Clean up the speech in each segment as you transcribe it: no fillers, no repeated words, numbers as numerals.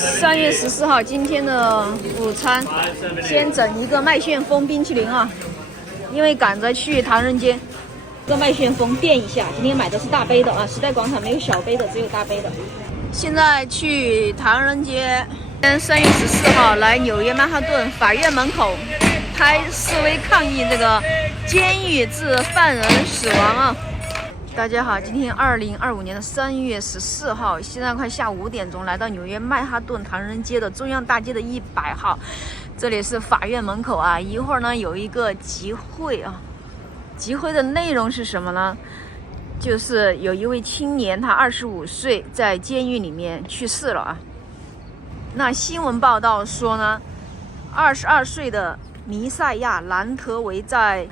3月14号，今天的午餐先整一个麦旋风冰淇淋啊，因为赶着去唐人街，这个麦旋风垫一下。今天买的是大杯的啊，时代广场没有小杯的，只有大杯的。现在去唐人街，3月14号来纽约曼哈顿法院门口开示威抗议这个监狱致犯人死亡啊。大家好，今天2025年的3月14号，现在快下午5点钟，来到纽约曼哈顿唐人街的中央大街的100号，这里是法院门口啊。一会儿呢有一个集会啊，集会的内容是什么呢？就是有一位青年，他25岁，在监狱里面去世了啊。那新闻报道说呢，22岁的弥赛亚·兰特维在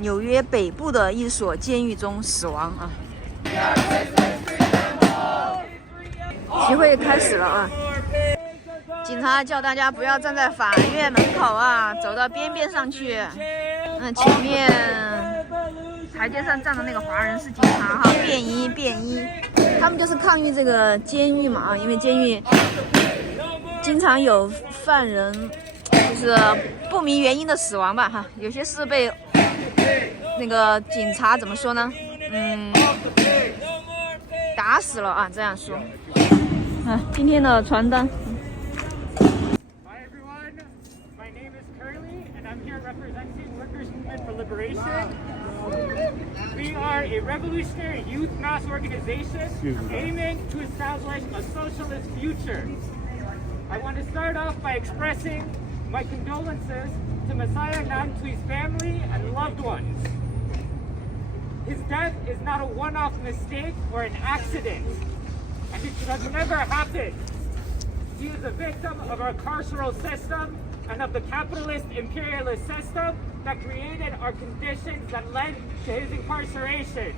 纽约北部的一所监狱中死亡啊！集会开始了啊！警察叫大家不要站在法院门口啊，走到边边上去。前面台阶上站的那个华人是警察哈，便衣，他们就是抗议这个监狱嘛啊，因为监狱经常有犯人就是不明原因的死亡吧哈，有些是被那个警察怎么说呢？打死了啊，这样说。今天的传单。Hi everyone, my name is Curly, and I'm here representing Workers' Movement for Liberation. We are a revolutionary youth mass organization aiming to establish a socialist future. I want to start off by expressing my condolences to Messiah Nantui's family and loved ones. His death is not a one-off mistake or an accident, and it has never happened. He is a victim of our carceral system and of the capitalist imperialist system that created our conditions that led to his incarceration.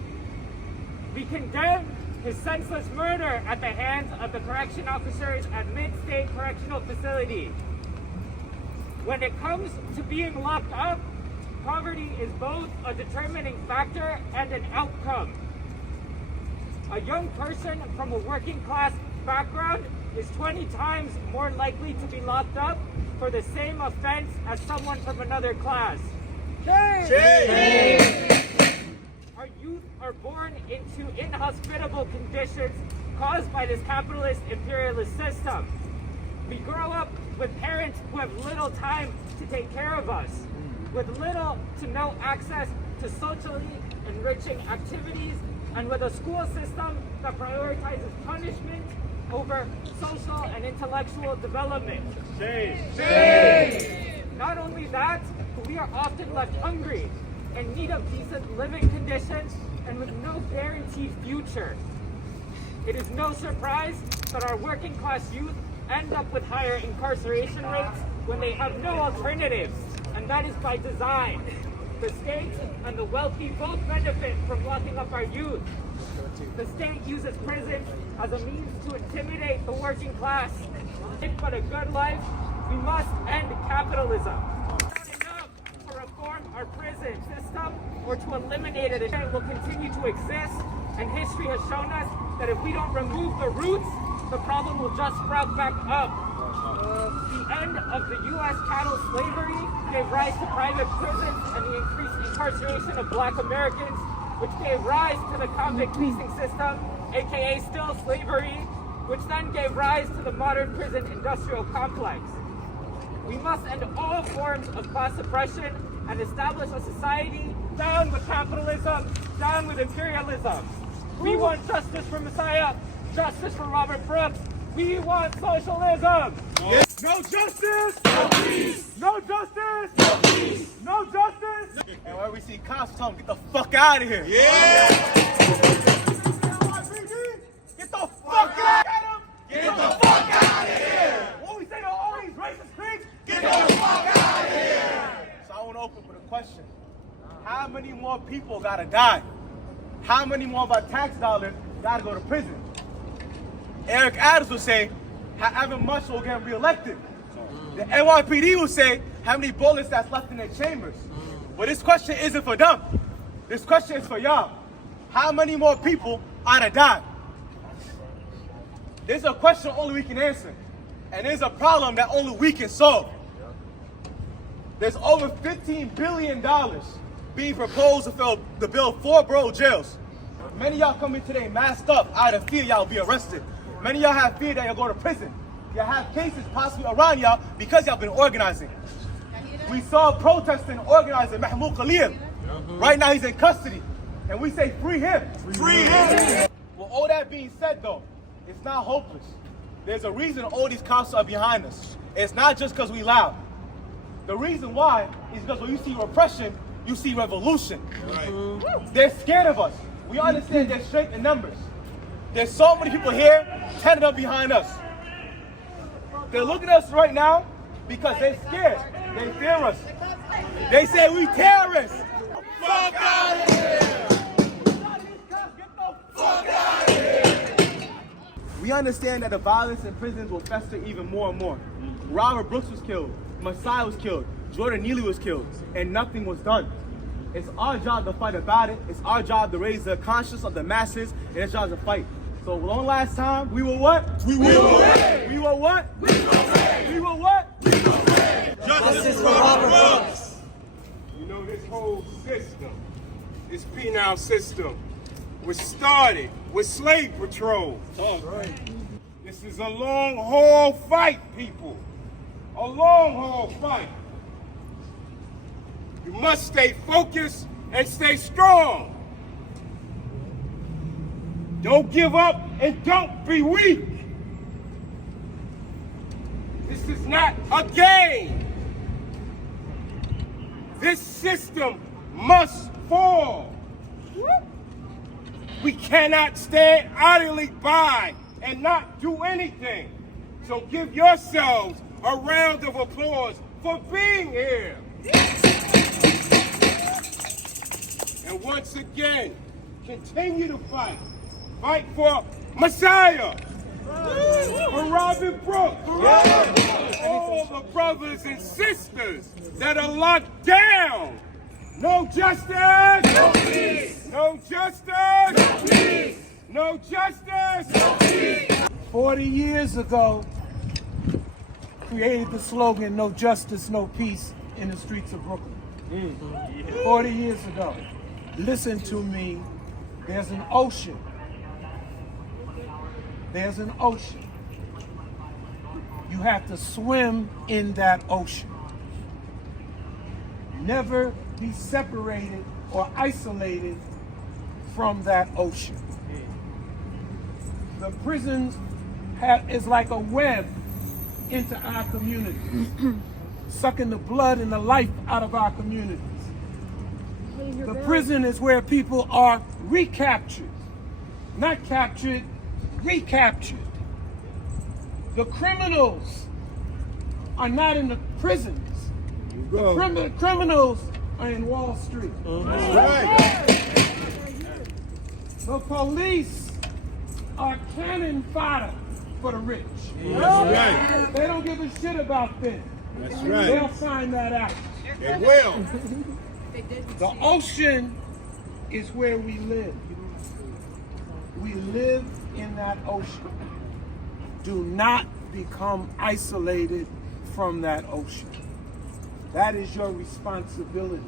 We condemn his senseless murder at the hands of the correction officers at Mid-State Correctional Facility. When it comes to being locked up, poverty is both a determining factor and an outcome. A young person from a working class background is 20 times more likely to be locked up for the same offense as someone from another class. Our youth are born into inhospitable conditions caused by this capitalist imperialist system. We grow up with parents who have little time to take care of us, with little to no access to socially enriching activities, and with a school system that prioritizes punishment over social and intellectual development. Not only that, but we are often left hungry, in need of decent living conditions, and with no guaranteed future. It is no surprise that our working class youth end up with higher incarceration rates when they have no alternatives, and that is by design. The state and the wealthy both benefit from locking up our youth. The state uses prisons as a means to intimidate the working class. But a good life, we must end capitalism. It's not enough to reform our prison system or to eliminate it. It will continue to exist, and history has shown us that if we don't remove the roots, the problem will just sprout back up. The end of the U.S. chattel slavery gave rise to private prisons and the increased incarceration of Black Americans, which gave rise to the convict leasing system, aka still slavery, which then gave rise to the modern prison industrial complex. We must end all forms of class oppression and establish a society down with capitalism, down with imperialism. We want justice for Messiah, justice for Robert Brooks. We want socialism. Yes. No justice. No peace. No justice. No peace. No justice. And where we see cops, tell them get the fuck out of here. Yeah. Get the fuck out of here. Get the fuck out of here. What we say to all these racist pigs? Get the fuck out of here. So I want to open with a question. How many more people gotta die? How many more of our tax dollars gotta go to prison? Eric Adams would say, however much will get reelected. The NYPD will say, how many bullets that's left in their chambers. But this question isn't for them. This question is for y'all. How many more people ought to die? This is a question only we can answer. And there's a problem that only we can solve. There's over $15 billion being proposed to build 4 borough jails. Many of y'all come in today masked up out of fear y'all be arrested. Many of y'all have fear that you'll go to prison. Y'all have cases possibly around y'all because y'all been organizing. We saw protesting and organizing Mahmoud Khalil. Right now he's in custody. And we say free him. Free him. Well, all that being said though, it's not hopeless. There's a reason all these cops are behind us. It's not just because we loud. The reason why is because when you see repression, you see revolution. Right. They're scared of us. We understand their strength in numbers. There's so many people here, 10 of them behind us. They're looking at us right now because they're scared. They fear us. They say we terrorists. Fuck out of here! Get the fuck out of here! We understand that the violence in prisons will fester even more and more. Robert Brooks was killed. Messiah was killed. Jordan Neely was killed. And nothing was done. It's our job to fight about it. It's our job to raise the conscience of the masses. And it's our job to fight. So one last time, we will what? We will win! We will what? We will win! We will what? We will win! Justice for Robert Brooks! You know, this whole system, this penal system, was started with slave patrol. Right. This is a long haul fight, people. A long haul fight. You must stay focused and stay strong. Don't give up and don't be weak. This is not a game. This system must fall. We cannot stand idly by and not do anything. So give yourselves a round of applause for being here. And once again, continue to fight. Fight for Messiah, for Robert Brooks, all the brothers and sisters that are locked down. No justice, no peace. No justice, no peace. No justice, no peace. 40 years ago, created the slogan, no justice, no peace in the streets of Brooklyn. 40 years ago. Listen to me, there's an ocean. There's an ocean. You have to swim in that ocean. Never be separated or isolated from that ocean. The prisons is like a web into our communities, sucking the blood and the life out of our communities. The prison is where people are recaptured, not captured, recaptured. The criminals are not in the prisons. The criminals are in Wall Street. The police are cannon fodder for the rich. They don't give a shit about them. They'll find that out. They will. The ocean is where we live. We live in that ocean. Do not become isolated from that ocean. That is your responsibility,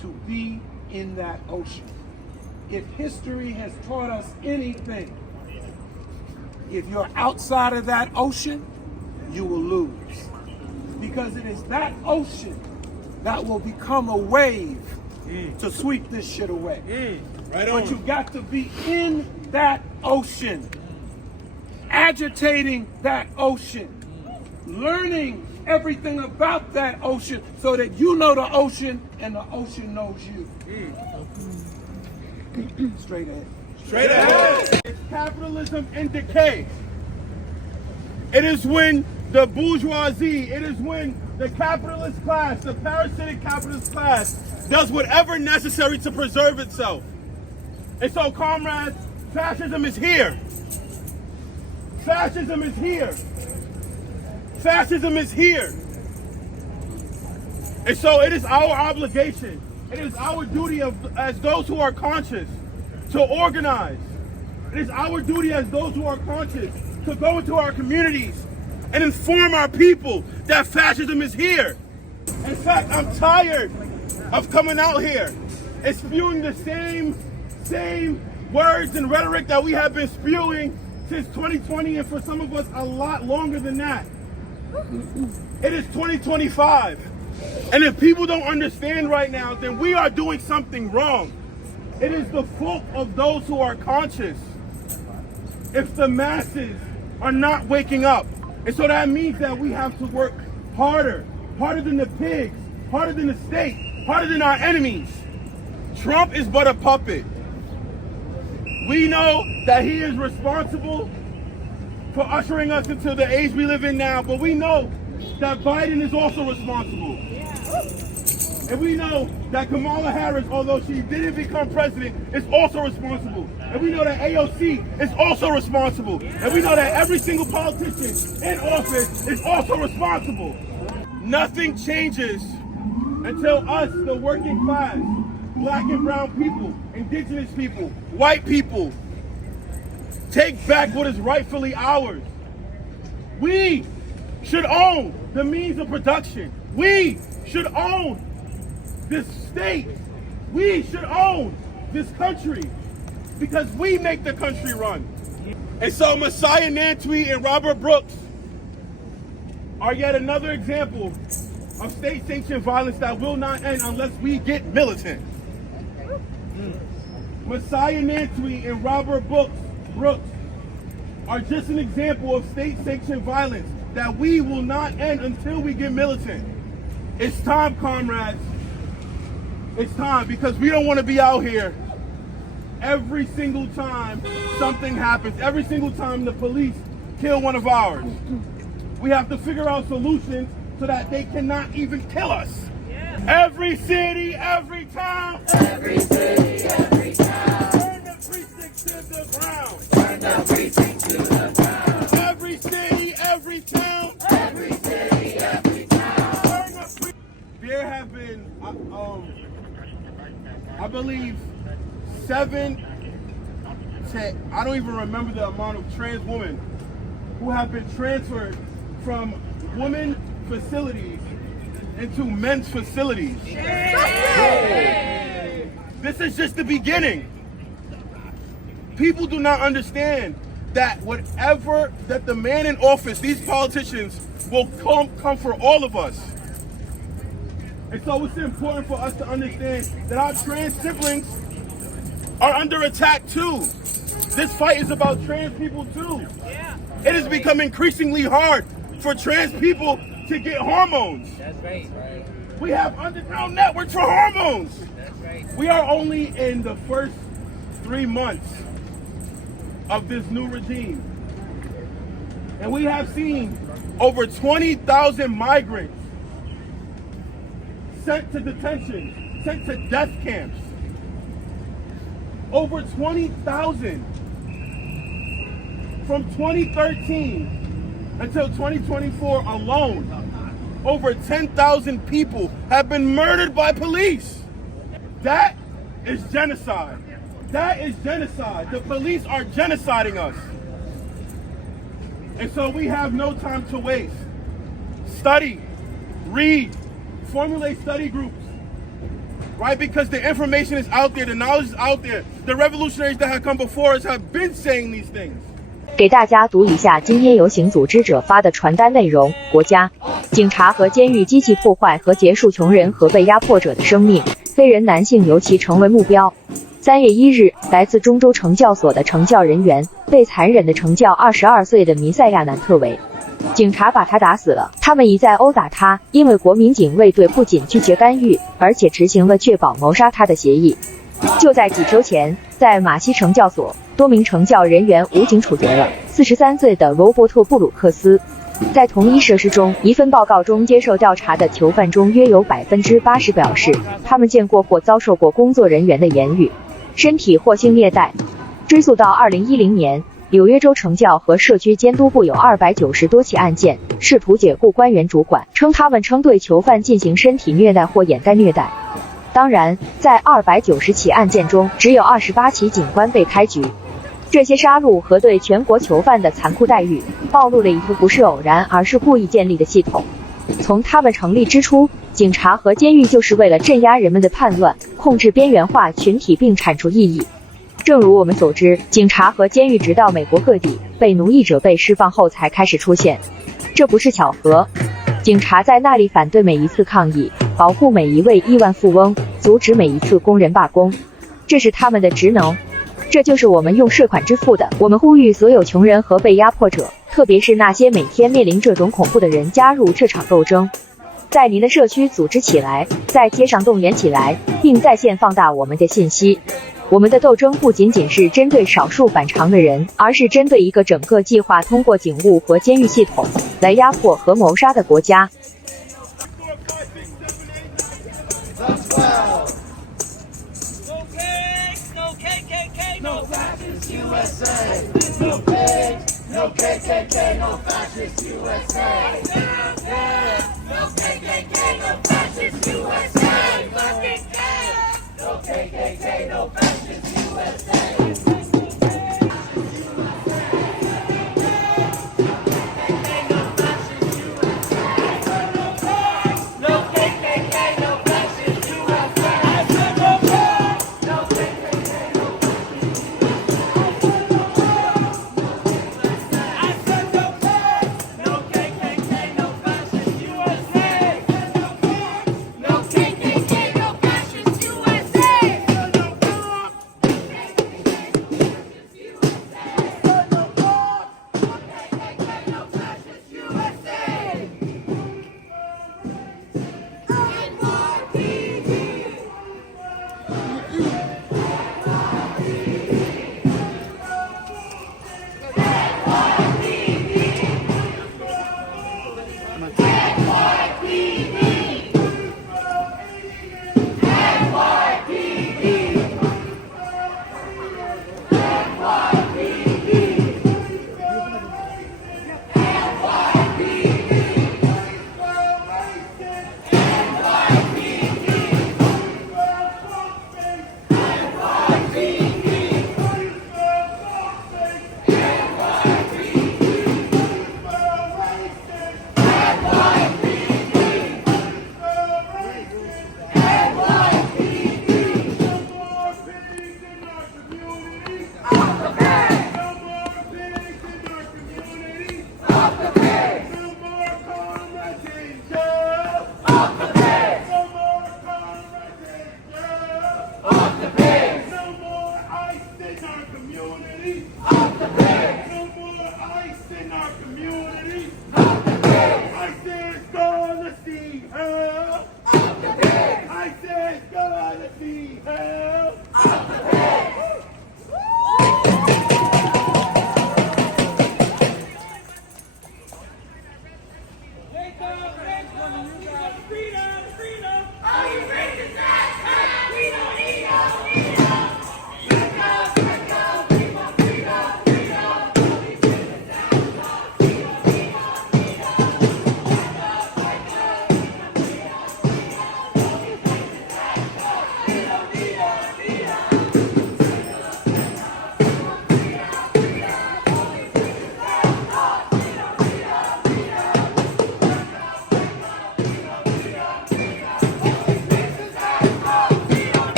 to be in that ocean. If history has taught us anything, if you're outside of that ocean, you will lose. Because it is that ocean that will become a wave to sweep this shit away. Right on. But you got to be in that ocean, agitating that ocean, learning everything about that ocean so that you know the ocean and the ocean knows you. Straight ahead. Straight ahead. It's capitalism in decay. It is when the bourgeoisie, it is when the capitalist class, the parasitic capitalist class, does whatever necessary to preserve itself. And so, comrades, fascism is here. Fascism is here. Fascism is here. And so it is our obligation, it is our duty as those who are conscious to organize. It is our duty as those who are conscious to go into our communities and inform our people that fascism is here. In fact, I'm tired of coming out here and spewing the same words and rhetoric that we have been spewing since 2020, and for some of us a lot longer than that. It is 2025. And if people don't understand right now, then we are doing something wrong. It is the fault of those who are conscious. If the masses are not waking up. And so that means that we have to work harder than the pigs, harder than the state, harder than our enemies. Trump is but a puppet. We know that he is responsible for ushering us into the age we live in now, but we know that Biden is also responsible. And we know that Kamala Harris, although she didn't become president, is also responsible. And we know that AOC is also responsible. And we know that every single politician in office is also responsible. Nothing changes until us, the working class, black and brown people, indigenous people, white people, take back what is rightfully ours. We should own the means of production. We should own this state. We should own this country because we make the country run. And so Messiah Nantwi and Robert Brooks are yet another example of state-sanctioned violence that will not end unless we get militant. Messiah Nantwi and Robert Brooks are just an example of state-sanctioned violence that we will not end until we get militant. It's time, comrades. It's time, because we don't want to be out here every single time something happens, every single time the police kill one of ours. We have to figure out solutions so that they cannot even kill us. Yeah. Every city, every town. Every city, every town. Turn the precinct to the ground. Turn the precinct to the ground. Every city, every town. Every city, every town. Turn the precinct. There have been, I believe, 7 to, I don't even remember the amount of trans women who have been transferred from women facilities into men's facilities. This is just the beginning. People do not understand that whatever that the man in office, these politicians, will come for all of us. And so it's important for us to understand that our trans siblings are under attack too. This fight is about trans people too. It has become increasingly hard for trans people to get hormones. That's right. We have underground networks for hormones. That's right. We are only in the first 3 months of this new regime. And we have seen over 20,000 migrants sent to detention, sent to death camps. Over 20,000. From 2013 until 2024 alone, over 10,000 people have been murdered by police. That is genocide. That is genocide. The police are genociding us. And so we have no time to waste. Study, read, formulate study groups, right? Because the information is out there, the knowledge is out there. The revolutionaries that have come before us have been saying these things. 给大家读一下今天游行组织者发的传单内容：国家、警察和监狱机器破坏和结束穷人和被压迫者的生命，黑人男性尤其成为目标。3月1日，来自中州惩教所的惩教人员被残忍地惩教22岁的弥赛亚·南特维，警察把他打死了。他们一再殴打他，因为国民警卫队不仅拒绝干预，而且执行了确保谋杀他的协议。就在几周前，在马西惩教所，多名惩教人员武警处决了43岁的罗伯特·布鲁克斯。在同一设施中，一份报告中接受调查的囚犯中约有80%表示，他们见过或遭受过工作人员的言语、身体或性虐待。追溯到2010年，纽约州惩教和社区监督部有290多起案件，试图解雇官员主管，称他们对囚犯进行身体虐待或掩盖虐待。当然，在290起案件中，只有28起警官被开局。这些杀戮和对全国囚犯的残酷待遇，暴露了一个不是偶然，而是故意建立的系统。从他们成立之初，警察和监狱就是为了镇压人们的叛乱，控制边缘化群体并铲除异议。正如我们所知，警察和监狱直到美国各地被奴役者被释放后才开始出现，这不是巧合。警察在那里反对每一次抗议，保护每一位亿万富翁，阻止每一次工人罢工，这是他们的职能。这就是我们用税款支付的。我们呼吁所有穷人和被压迫者，特别是那些每天面临这种恐怖的人，加入这场斗争。在您的社区组织起来，在街上动员起来，并在线放大我们的信息。我们的斗争不仅仅是针对少数反常的人，而是针对一个整个计划通过警务和监狱系统来压迫和谋杀的国家。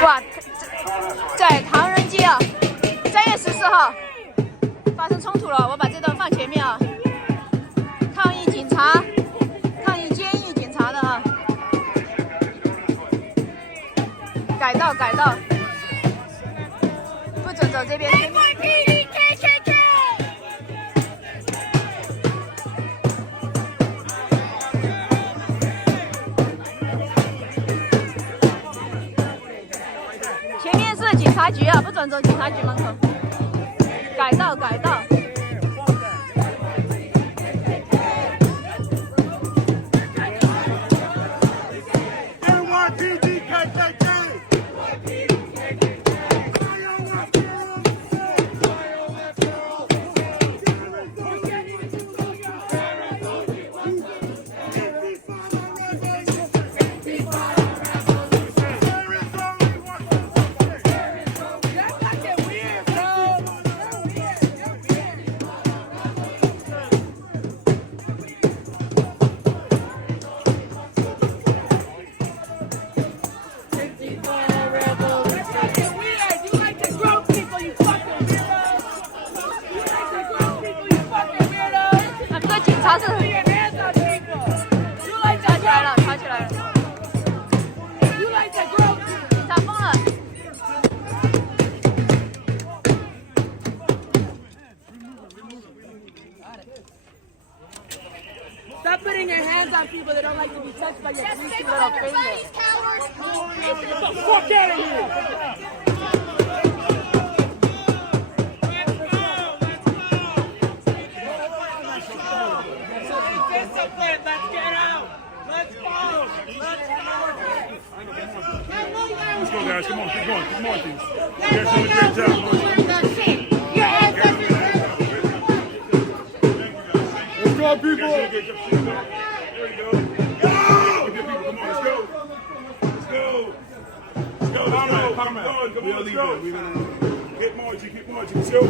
哇，在唐人街啊，3月14号发生冲突了。我把这段放前面啊，抗议警察，抗议监狱警察的啊，改道，不准走这边。前转走警察局门口，改道。Stop putting your hands on people that don't like to be touched by your greasy little fingers. Get the fuck out of here! Discipline, let's get out! Let's go! Let's go, guys. Come on, keep going. Keep marching. You guys doing a great job. Let's go, people. There we go. Come on, let's go. Let's go. Let's go. Comrade. Come on, let's go. Keep marching. Let's go.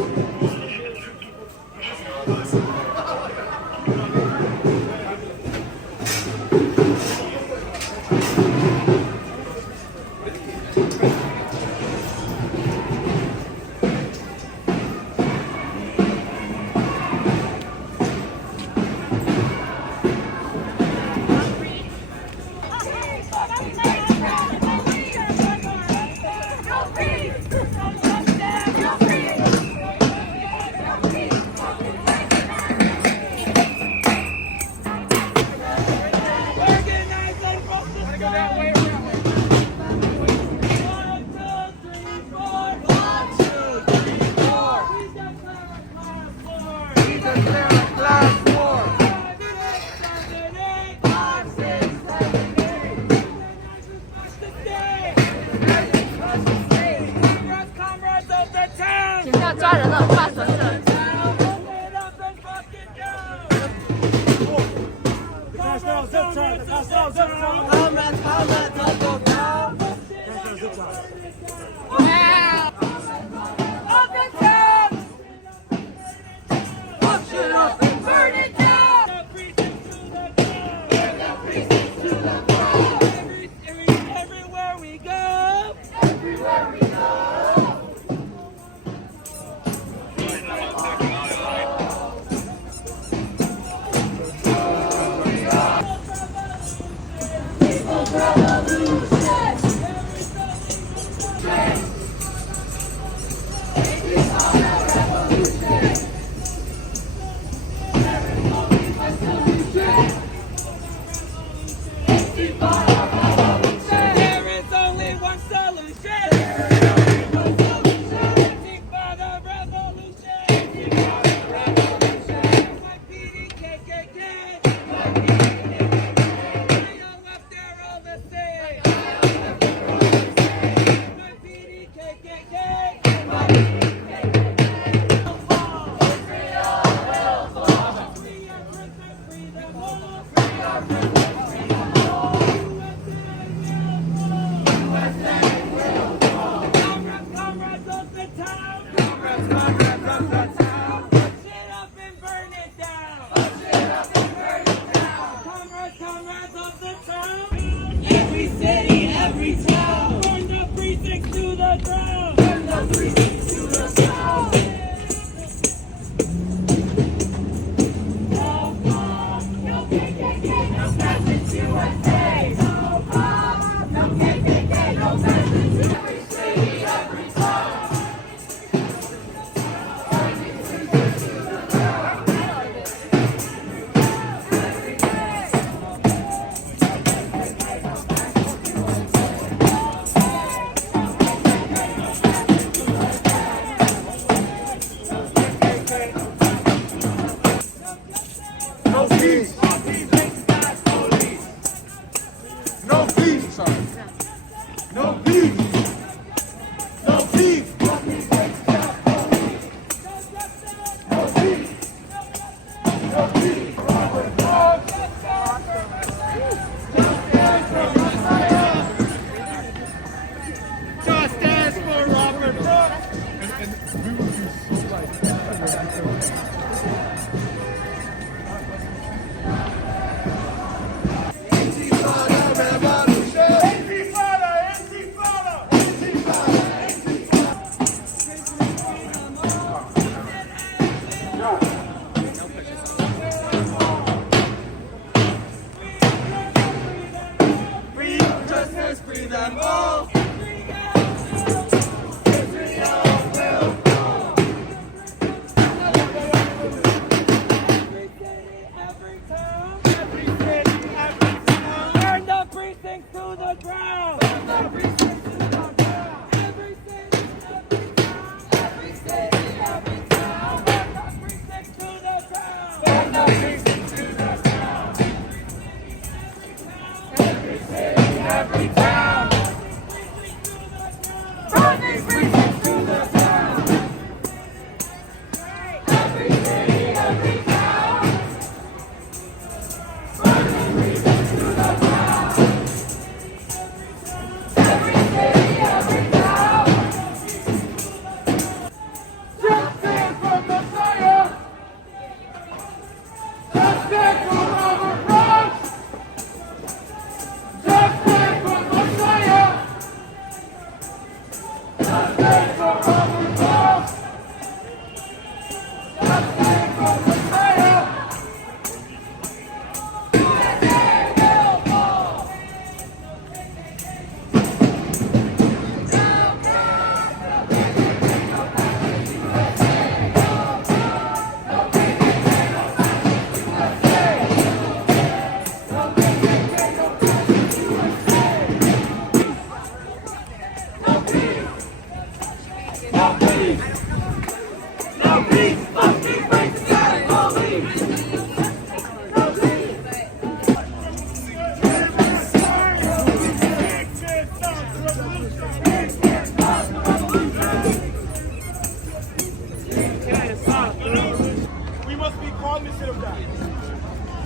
We must be cognizant of that.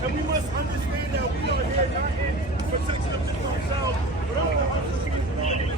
And we must understand that we are here not in protection of just ourselves, but also our community.